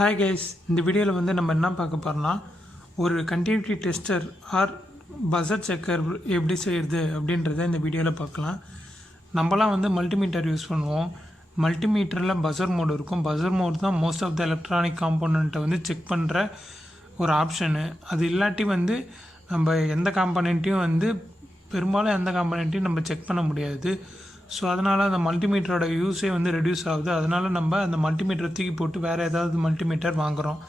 Hi guys, இந்த வீடியோவில் வந்து நம்ம என்ன பார்க்க போகிறோம்னா ஒரு continuity tester or buzzer checker எப்படி செய்கிறது அப்படின்றத இந்த வீடியோவில் பார்க்கலாம். நம்மலாம் வந்து மல்டிமீட்டர் யூஸ் பண்ணுவோம். மல்டிமீட்டரில் பஸர் மோடு இருக்கும். பஸர் மோடு தான் மோஸ்ட் ஆஃப் த எலக்ட்ரானிக் காம்போனண்ட்டை வந்து செக் பண்ணுற ஒரு ஆப்ஷனு. அது இல்லாட்டி வந்து நம்ம எந்த காம்போனண்ட்டையும் வந்து பெரும்பாலும் எந்த காம்போனண்ட்டையும் நம்ம செக் பண்ண முடியாது. ஸோ அதனால் அந்த மல்டிமீட்டரோட யூஸே வந்து ரெடியூஸ் ஆகுது. அதனால் நம்ம அந்த மல்டிமீட்டரை தூக்கி போட்டு வேறு ஏதாவது மல்டிமீட்டர் வாங்குகிறோம்.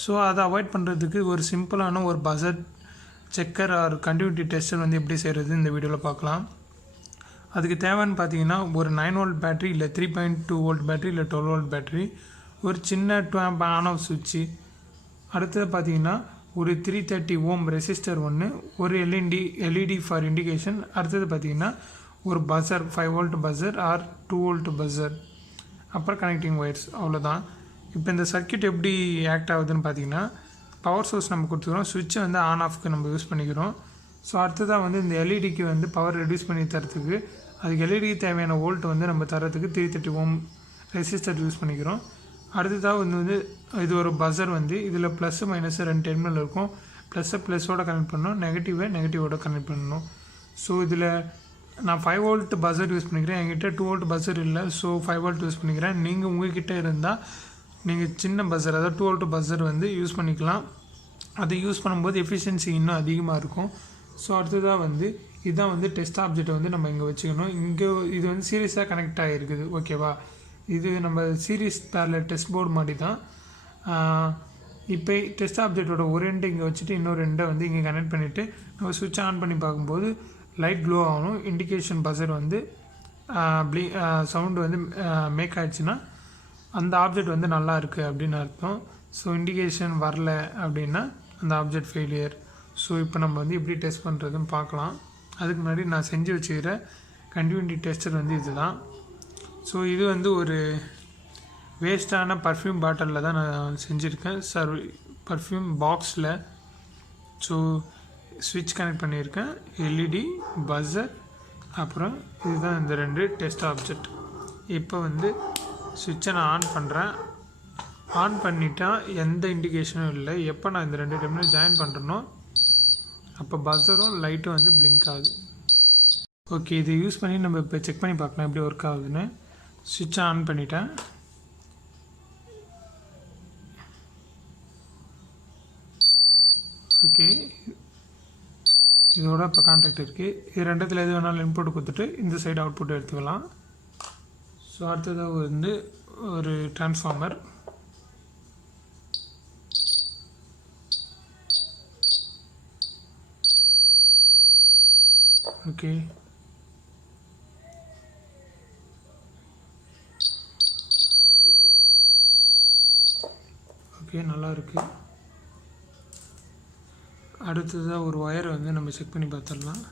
ஸோ அதை அவாய்ட் பண்ணுறதுக்கு ஒரு சிம்பிளான ஒரு buzzer checker or continuity tester வந்து எப்படி செய்கிறது இந்த வீடியோவில் பார்க்கலாம். அதுக்கு தேவைன்னு பார்த்தீங்கன்னா ஒரு 9 வோல்ட் பேட்ரி, இல்லை 3.2 வோல்ட் பேட்ரி, இல்லை 12 வோல்ட் பேட்ரி, ஒரு சின்ன 2 ஆம்ப் ஆன் ஆஃப் சுவிட்சு, அடுத்தது பார்த்தீங்கன்னா ஒரு 330 ஓம் ரெசிஸ்டர் ஒன்று, ஒரு எல்இடி ஃபார் இண்டிகேஷன், அடுத்தது பார்த்தீங்கன்னா ஒரு buzzer 5 volt buzzer or 2 volt buzzer, அப்புறம் கனெக்டிங் ஒயர்ஸ், அவ்வளோதான். இப்போ இந்த சர்க்கியூட் எப்படி ஆக்ட் ஆகுதுன்னு பார்த்தீங்கன்னா பவர் சோர்ஸ் நம்ம கொடுத்துக்கிறோம், சுவிட்சை வந்து ஆன் ஆஃப்க்கு நம்ம யூஸ் பண்ணிக்கிறோம். ஸோ அடுத்ததாக வந்து இந்த எல்இடிக்கு வந்து பவர் ரெடியூஸ் பண்ணி தரத்துக்கு, அதுக்கு எல்இடிக்கு தேவையான வோல்ட் வந்து நம்ம தரத்துக்கு 330 ஓம் ரெசிஸ்டர் யூஸ் பண்ணிக்கிறோம். அடுத்ததாக வந்து இது ஒரு பஸர் வந்து இதில் ப்ளஸ் மைனஸ் 2 டெர்மினல் இருக்கும். ப்ளஸ்ஸோட கனெக்ட் பண்ணணும், நெகட்டிவோட கனெக்ட் பண்ணணும். ஸோ இதில் நான் 5 வோல்ட் பஸர் யூஸ் பண்ணிக்கிறேன். என்கிட்ட 2 வோல்ட் பஸர் இல்லை, ஸோ 5 வோல்ட் யூஸ் பண்ணிக்கிறேன். நீங்கள் உங்கள்கிட்ட இருந்தால் நீங்கள் சின்ன பஸர், அதாவது 2 வோல்ட் பஸர் வந்து யூஸ் பண்ணிக்கலாம். அது யூஸ் பண்ணும்போது எஃபிஷியன்சி இன்னும் அதிகமாக இருக்கும். ஸோ அடுத்ததாக வந்து இதுதான் வந்து டெஸ்ட் ஆப்ஜெக்டை வந்து நம்ம இங்கே வச்சுக்கணும். இங்கே இது வந்து சீரியஸாக கனெக்ட் ஆகிருக்குது, ஓகேவா. இது நம்ம சீரிஸ் பேரலல் டெஸ்ட் போர்டு மாதிரி தான். இப்போ டெஸ்ட் ஆப்ஜெக்டோட ஒரு எண்டை இங்கே வச்சுட்டு இன்னொரு எண்டை வந்து இங்கே கனெக்ட் பண்ணிவிட்டு நம்ம சுவிட்ச் ஆன் பண்ணி பார்க்கும்போது லைட் க்ளோ ஆகணும். இண்டிகேஷன் பஸர் வந்து சவுண்டு வந்து மேக் ஆகிடுச்சுன்னா அந்த ஆப்ஜெக்ட் வந்து நல்லா இருக்குது அப்படின்னு அர்த்தம். ஸோ இண்டிகேஷன் வரல அப்படின்னா அந்த ஆப்ஜெக்ட் ஃபெயிலியர். ஸோ இப்போ நம்ம வந்து எப்படி டெஸ்ட் பண்ணுறதுன்னு பார்க்கலாம். அதுக்கு முன்னாடி நான் செஞ்சு வச்சுக்கிற கண்டினியூட்டி டெஸ்டர் வந்து இது தான். ஸோ இது வந்து ஒரு வேஸ்ட்டான பர்ஃப்யூம் பாட்டிலில் தான் நான் செஞ்சுருக்கேன், பர்ஃப்யூம் பாக்ஸில். ஸோ ஸ்விட்ச் கனெக்ட் பண்ணியிருக்கேன், எல்இடி, பஸர், அப்புறம் இதுதான் இந்த 2 டெஸ்ட் ஆப்ஜெக்ட். இப்போ வந்து ஸ்விட்சை நான் ஆன் பண்ணுறேன். ஆன் பண்ணிட்டா எந்த இண்டிகேஷனும் இல்லை. எப்போ நான் இந்த 2 டெர்மினல் ஜாயின் பண்ணுறேனோ அப்போ பஸரும் லைட்டும் வந்து பிளிங்க் ஆகுது. ஓகே, இதை யூஸ் பண்ணி நம்ம இப்போ செக் பண்ணி பார்க்கலாம் எப்படி ஒர்க் ஆகுதுன்னு. ஸ்விட்சை ஆன் பண்ணிட்டேன். ஓகே, இதோட இப்போ கான்டாக்ட் இருக்குது. இது 2த்தில் எது வேணாலும் இன்புட் கொடுத்துட்டு இந்த சைடு அவுட்புட் எடுத்துக்கலாம். ஸோ அடுத்ததாக வந்து ஒரு டிரான்ஸ்ஃபார்மர். ஓகே, நல்லா இருக்குது. அடுத்ததாக ஒரு ஒயரை வந்து நம்ம செக் பண்ணி பார்த்துடலாம்.